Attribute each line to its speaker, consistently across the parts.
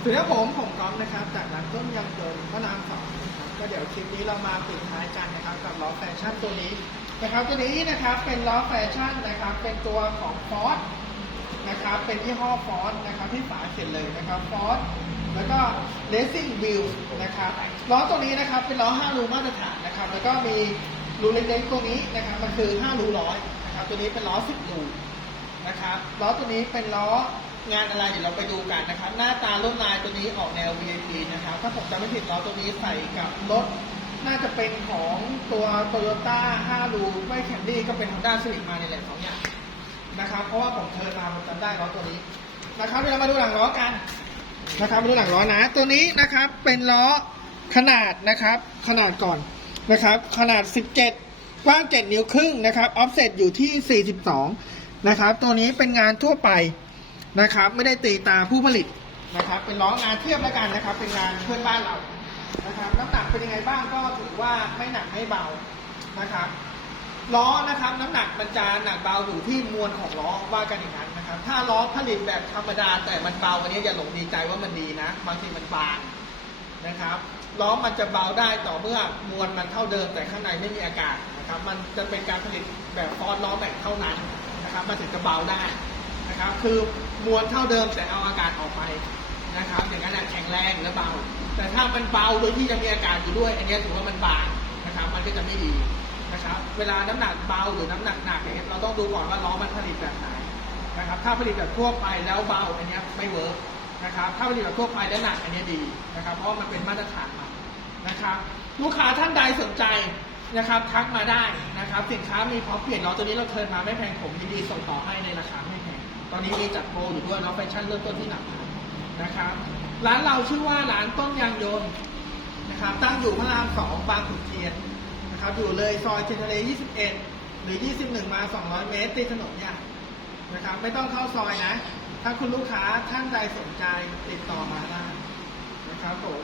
Speaker 1: สวัสดีครับผมผมก๊อฟนะครับ จากร้านต้นยางยนต์พระรามสองนะครับก็เดี๋ยวคลิปนี้เรามาปิดท้ายกันนะครับกับล้อแฟชั่นตัวนี้นะครับตัวนี้นะครับเป็นล้อแฟชั่นนะครับ เป็นตัวของฟอสนะครับ เป็นยี่ห้อฟอสนะครับที่ฝาเขียนเลยนะครับฟอสแล้วก็ Racing Wheel นะครับล้อตัวนี้นะครับเป็นล้อ5รูมาตรฐานนะครับ แล้วก็มีรูเล็กๆตัวนี้นะครับมันคือ5รูร้อยนะครับตัวนี้เป็นล้อ10รูนะครับล้อตัวนี้เป็นล้อ งานอะไรเดี๋ยวเราไปดูกันนะครับ หน้าตาลวดลายตัวนี้ออกแนว VIP นะครับ ถ้าผมจำไม่ผิดล้อตัวนี้ใส่กับรถ น่าจะเป็นของตัว Toyota 5รูไม่แคมรี่ก็เป็น Honda Civic มาในแหล่งสองอย่างนะครับ เพราะว่าผมเชิญมาผมจำได้ล้อตัวนี้นะครับเดี๋ยวเรามาดูหลังล้อกันนะครับมาดูหลังล้อนะ ตัวนี้นะครับเป็นล้อขนาดนะครับ ขนาดก่อนนะครับ ขนาด 17 กว้าง 7 นิ้วครึ่งนะครับออฟเซตอยู่ที่ 42 นะครับ ตัวนี้เป็นงานทั่วไป นะครับ ไม่ได้ตีตาผู้ผลิตนะครับ เป็นล้องานเทียบแล้วกันนะครับ เป็นงานเพื่อนบ้านเรานะครับน้ำหนักเป็นยังไงบ้างก็ถือว่าไม่หนักไม่เบานะครับล้อนะครับน้ำหนักมันจะหนักเบาอยู่ที่มวลของล้อว่ากันอย่างนั้นนะครับ ถ้าล้อผลิตแบบธรรมดาแต่มันเบาอันนี้อย่าหลงดีใจว่ามันดีนะบางทีมันบางนะครับล้อมันจะเบาได้ต่อเมื่อมวลมันเท่าเดิมแต่ข้างในไม่มีอากาศนะครับ มันจะเป็นการผลิตแบบฟอสล้อแม็กเท่านั้นนะครับ มันถึงจะเบาได้ นะครับ คือมวลเท่าเดิมแต่เอาอากาศออกไปนะครับ อย่างนั้นแข็งแรงและเบา แต่ถ้ามันเบาโดยที่จะมีอากาศอยู่ด้วย อันนี้ถือว่ามันบางนะครับ มันก็จะไม่ดีนะครับ เวลาน้ำหนักเบาหรือน้ำหนักหนักเนี่ยเราต้องดูก่อนว่าล้อมันผลิตแบบไหนนะครับ ถ้าผลิตแบบทั่วไปแล้วเบาอันนี้ไม่เวิร์กนะครับ ถ้าผลิตแบบทั่วไปแล้วหนักอันนี้ดีนะครับ เพราะมันเป็นมาตรฐานมันนะครับ ลูกค้าท่านใดสนใจนะครับทักมาได้นะครับ สินค้ามีพร้อมเปลี่ยนล้อตัวนี้เราเทินมาไม่แพงผมยินดีส่งต่อให้ในราคาไม่ อนนี้มีจัดโปรอยู่ด้วยล้อแฟชั่นเริ่มต้นที่หนักนะครับ ร้านเราชื่อว่าร้านต้นยางยนต์นะครับ ตั้งอยู่พระรามสองบางขุนเทียนนะครับ อยู่เลยซอยเทียนทะเล 21 หรือ 21 มา 200 เมตรติดถนนใหญ่นะครับ ไม่ต้องเข้าซอยนะ ถ้าคุณลูกค้าท่านใดสนใจติดต่อมาได้นะครับผม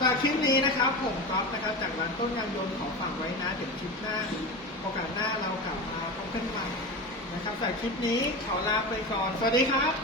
Speaker 1: ฝากคลิปนี้นะครับ ผมก๊อฟนะครับ จากร้านต้นยางยนต์ขอฝากไว้นะเดี๋ยวคลิปหน้าโอกาสหน้าเรากลับมาพบกันใหม่ นะครับฝากคลิปนี้ขอลาไปก่อน สวัสดีครับ